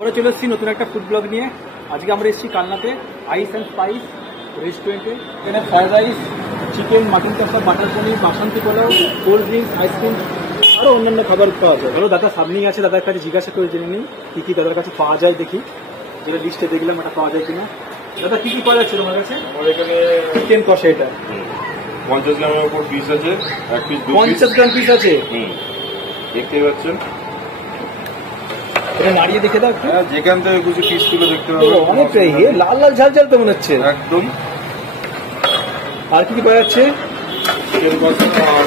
আমরা চলে এসেছি নতুন একটা ফুড ব্লগ নিয়ে। আজকে আমরা এসেছি কালনাতে আইস অ্যান্ড স্পাইস রেস্টুরেন্টে। এখানে ফ্রাইড রাইস, চিকেন, মাটন কষা, বাটার পনির, বাসন্তী পোলাও, কোল্ড ড্রিঙ্কস, আইসক্রিম আরও অন্যান্য খাবার পাওয়া যায়। ধরো দাদা সামনেই আছে, দাদার কাছে জিজ্ঞাসা করে জেনে নিই কী কী দাদার কাছে পাওয়া যায়। দেখি যেটা লিস্টে দেখলাম এটা পাওয়া যায় কিনা। দাদা কী কী পাওয়া যাচ্ছে তোমার কাছে? আমার এখানে চিকেন কষা, এটা 50 গ্রামের উপর পিস আছে, 1 পিস 50 গ্রাম পিস আছে। দেখতে পাচ্ছেন, এটা নাড়িয়ে দেখে দাও একটু। হ্যাঁ, যেখান থেকে কিছু পিস তুলে দেখতে পাবেন। অনেকটাই লাল লাল ঝাল ঝাল তো মনে হচ্ছে একদম। আর কি কি পাওয়া যাচ্ছে? চিকেন কষা আর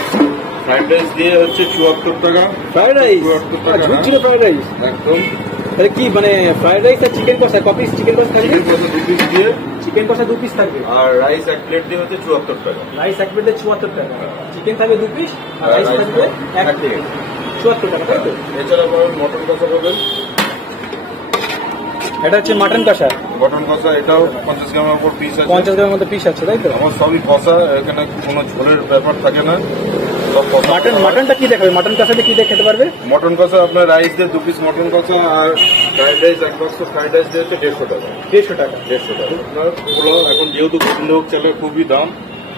ফ্রাইড রাইস দিয়ে হচ্ছে 74 টাকা। ফ্রাইড রাইস, 74 টাকা ঝুল ফ্রাইড রাইস একদম। তাহলে কি মানে ফ্রাইড রাইস আর চিকেন কষা কপিস? চিকেন কষা থাকবে, চিকেন কষা 2 পিস দিয়ে, চিকেন কষা 2 পিস থাকবে, আর রাইস 1 প্লেট দিয়ে হচ্ছে 74 টাকা। রাইস 1 প্লেটে 74 টাকা, চিকেন থাকবে 2 পিস আর রাইস থাকবে 1 প্লেট 74 টাকা, তাই তো? এছাড়া পাবেন মটন কষা পাবেন। এটা হচ্ছে মাটন কষা। মটন কষা এটাও 50 গ্রামের উপর পিস আছে। 50 গ্রামের মতো পিস আছে, তাই তো? আমার সবই কষা, এখানে কোনো ঝোলের ব্যাপার থাকে না। মাটনটা কি দেখাবে? মাটন কষাটা কি দিয়ে খেতে পারবে? মটন কষা আপনার রাইস দিয়ে 2 পিস মটন কষা আর fried rice 1 box fried rice দিয়ে হচ্ছে 150 টাকা। 150 টাকা। 150 টাকা। আপনার পোলাও এখন যেহেতু গোবিন্দভোগ চালের খুবই দাম,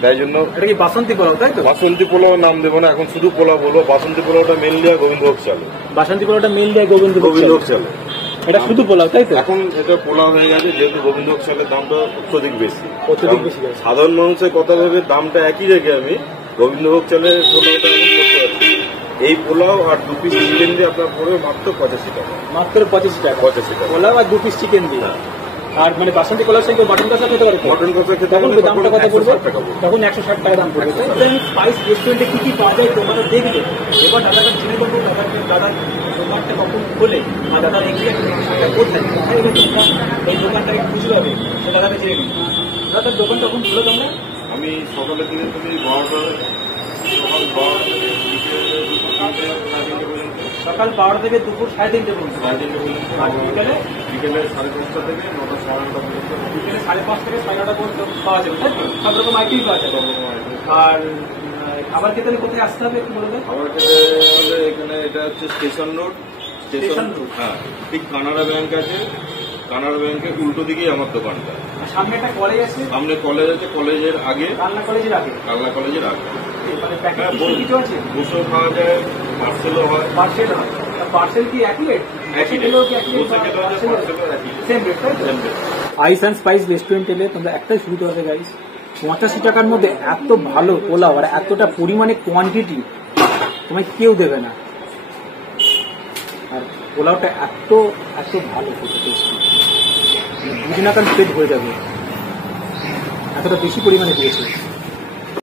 তাই জন্য এটা কি বাসন্তী পোলাও, তাই তো? বাসন্তী পোলাও নাম দেবো না, এখন শুধু পোলাও বলবো। বাসন্তী পোলাওটা মেনলি গোবিন্দভোগ চালে। বাসন্তী পোলাওটা মেল দিয়ে গোবিন্দভোগ চালে। এটা শুধু পোলাও, তাই তো? এখন এটা পোলাও হয়ে গেছে, যেহেতু গোবিন্দভোগ চালের দামটা অত্যধিক বেশি। অত্যধিক বেশি গেছে। সাধারণ মানুষের কথা ভেবে দামটা একই রেখে আমি গোবিন্দভোগ চালের পোলাওটা এখন করতে পারছি। এই পোলাও আর 2 পিস চিকেন দিয়ে আপনার পড়বে মাত্র 85 টাকা। মাত্র 85 টাকা 85 টাকা পোলাও আর 2 পিস চিকেন দিয়ে। আর মানে বাসন্তী পোলাও সঙ্গে মটন কষা খেতে পারবে? মটন কষা খেতে তখন হলে দামটা কত পড়বে? 160 টাকা পড়বে। তখন 160 টাকা দাম পড়বে। স্পাইস রেস্টুরেন্টে কি কি পাওয়া যায় তোমরা দেখবে। এবার দাদাকে চিনে দেবো, দাদার দোকানটা কখন খোলে বা দাদার এক্সাক্ট কোথায়, এই দোকানটাকে খুঁজে পাবে, তো দাদাকে চিনে নিন। দাদার দোকান তখন খুলো তোমরা? আমি সকালের দিকে তুমি 12টা, সকাল 12টা থেকে সকাল 12টা থেকে দুপুর 3:30 পর্যন্ত। 3:30 পর্যন্ত। আর বিকেলে বিকেলে 5:30 থেকে 9টা 9:30 পর্যন্ত। বিকেলে 5:30 থেকে 9:30 পর্যন্ত পাওয়া যাবে, তাই তো? সব রকম আইটেমই পাওয়া যাবে। আর খাবার খেতে হলে কোথায় আসতে হবে একটু বলে দেন। খাবার খেতে হলে এখানে এটা হচ্ছে স্টেশন রোড। স্টেশন রোড, হ্যাঁ, ঠিক কানাড়া ব্যাংক আছে, কানাড়া ব্যাংকের উল্টো দিকেই আমার দোকানটা। আর সামনে একটা কলেজ আছে, সামনে কলেজ আছে, কলেজের আগে, কালনা কলেজের আগে। কালনা কলেজের আগে। মানে প্যাকেট হ্যাঁ, কিছু আছে, বসেও খাওয়া যায়, পার্সেলও হয়। পার্সেল হয়। পার্সেল কি একই রেট? একই রেট। বসে খেতে হলে পার্সেলও একই সেম রেট, তাই তো? আইস অ্যান্ড স্পাইস রেস্টুরেন্ট এলে তোমরা একটাই সুবিধা হবে গাইস, 85 টাকার মধ্যে এত ভালো পোলাও আর এতটা পরিমাণে কোয়ান্টিটি তোমায় কেউ দেবে না। আর পোলাওটা এত এত ভালো খেতে, টেস্টি, বুঝি না কারণ পেট হয়ে যাবে, এতটা বেশি পরিমাণে দিয়েছে।